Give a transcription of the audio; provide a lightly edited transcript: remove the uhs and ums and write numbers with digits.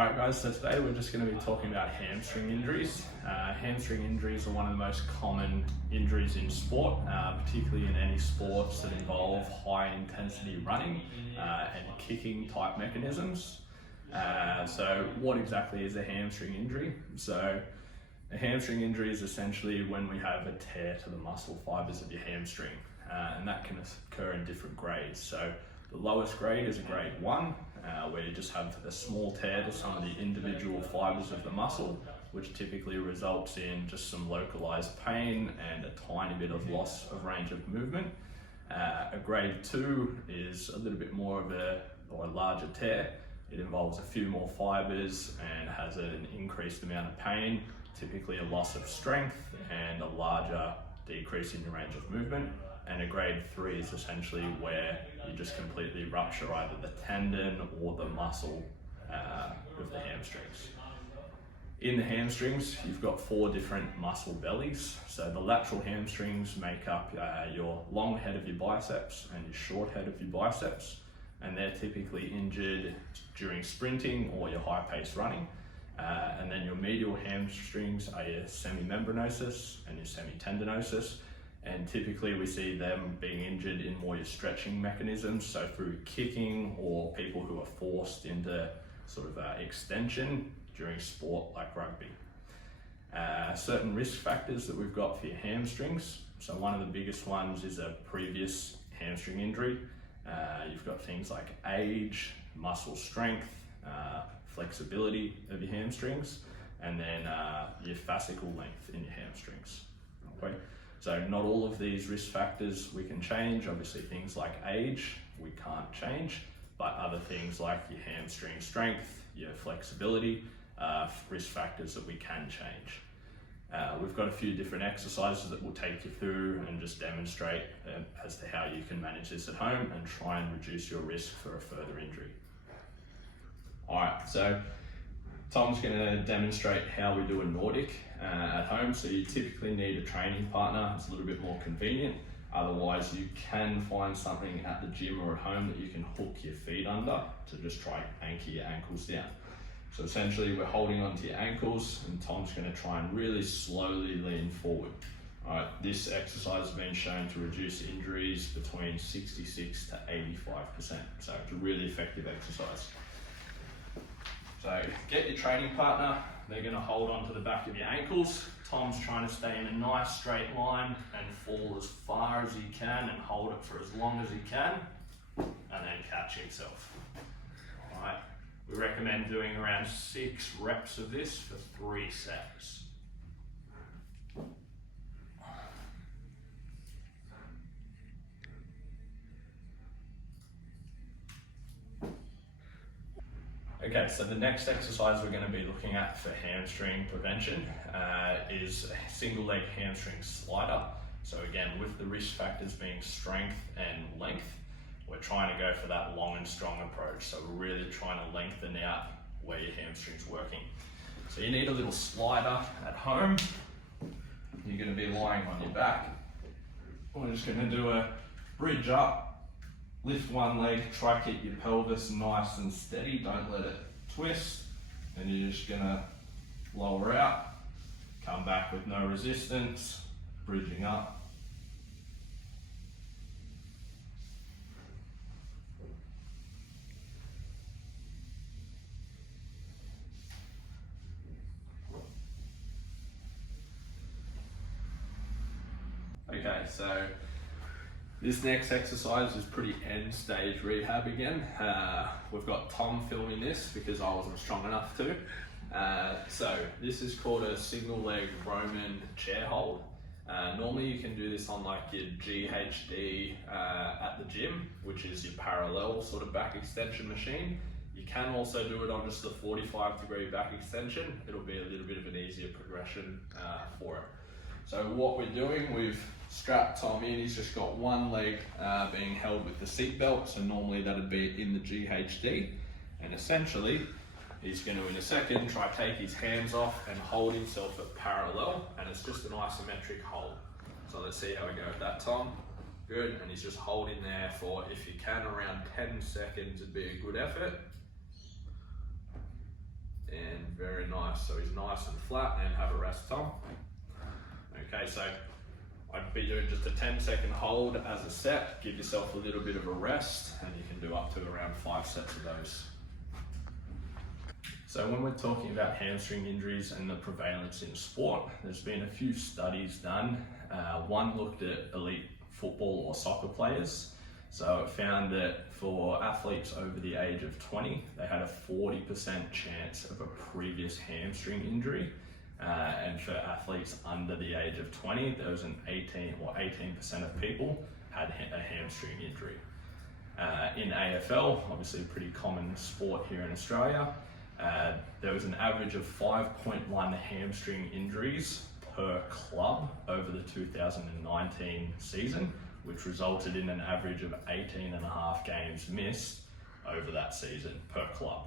Alright guys, so today we're just going to be talking about hamstring injuries. Hamstring injuries are one of the most common injuries in sport, particularly in any sports that involve high intensity running and kicking type mechanisms. So what exactly is a hamstring injury? So a hamstring injury is essentially when we have a tear to the muscle fibers of your hamstring, and that can occur in different grades. So the lowest grade is a grade 1, where you just have a small tear to some of the individual fibers of the muscle, which typically results in just some localized pain and a tiny bit of loss of range of movement. A grade 2 is a little bit more of a larger tear. It involves a few more fibers and has an increased amount of pain, typically a loss of strength and a larger decrease in your range of movement. And a grade 3 is essentially where you just completely rupture either the tendon or the muscle of the hamstrings. In the hamstrings, you've got 4 different muscle bellies. So the lateral hamstrings make up your long head of your biceps and your short head of your biceps, and they're typically injured during sprinting or your high-paced running. And then your medial hamstrings are your semimembranosus and your semitendinosus. And typically we see them being injured in more your stretching mechanisms, so through kicking or people who are forced into sort of extension during sport like rugby. Certain risk factors that we've got for your hamstrings. So one of the biggest ones is a previous hamstring injury. You've got things like age, muscle strength, flexibility of your hamstrings, and then your fascicle length in your hamstrings. Okay? So not all of these risk factors we can change. Obviously things like age we can't change, but other things like your hamstring strength, your flexibility, risk factors that we can change. We've got a few different exercises that we'll take you through and just demonstrate as to how you can manage this at home and try and reduce your risk for a further injury. Alright, so Tom's going to demonstrate how we do a Nordic at home. So you typically need a training partner. It's a little bit more convenient. Otherwise, you can find something at the gym or at home that you can hook your feet under to just try and anchor your ankles down. So essentially, we're holding onto your ankles, and Tom's going to try and really slowly lean forward. All right, this exercise has been shown to reduce injuries between 66 to 85%. So it's a really effective exercise. So get your training partner, they're going to hold on to the back of your ankles. Tom's trying to stay in a nice straight line and fall as far as he can and hold it for as long as he can, and then catch himself. Alright, we recommend doing around 6 reps of this for 3 sets. Okay, so the next exercise we're going to be looking at for hamstring prevention is a single leg hamstring slider. So again, with the risk factors being strength and length, we're trying to go for that long and strong approach. So we're really trying to lengthen out where your hamstring's working. So you need a little slider at home. You're going to be lying on your back. We're just going to do a bridge up. Lift one leg, try keep your pelvis nice and steady, don't let it twist, and you're just gonna lower out, come back with no resistance, bridging up. Okay, so this next exercise is pretty end stage rehab again. We've got Tom filming this because I wasn't strong enough to. So this is called a single leg Roman chair hold. Normally you can do this on like your GHD at the gym, which is your parallel sort of back extension machine. You can also do it on just the 45-degree back extension. It'll be a little bit of an easier progression for it. So what we're doing, we've strapped Tom in. He's just got one leg being held with the seat belt. So normally that'd be in the GHD. And essentially, he's going to, in a second, try to take his hands off and hold himself at parallel. And it's just an isometric hold. So let's see how we go with that, Tom. Good. And he's just holding there for, if you can, around 10 seconds would be a good effort. nice. So he's nice and flat, and have a rest, Tom. Okay, so I'd be doing just a 10-second hold as a set. Give yourself a little bit of a rest, and you can do up to around 5 sets of those. So when we're talking about hamstring injuries and the prevalence in sport, there's been a few studies done. One looked at elite football or soccer players. So it found that for athletes over the age of 20, they had a 40% chance of a previous hamstring injury. And for athletes under the age of 20, there was 18% of people had a hamstring injury. In AFL, obviously a pretty common sport here in Australia, there was an average of 5.1 hamstring injuries per club over the 2019 season, which resulted in an average of 18.5 games missed over that season per club.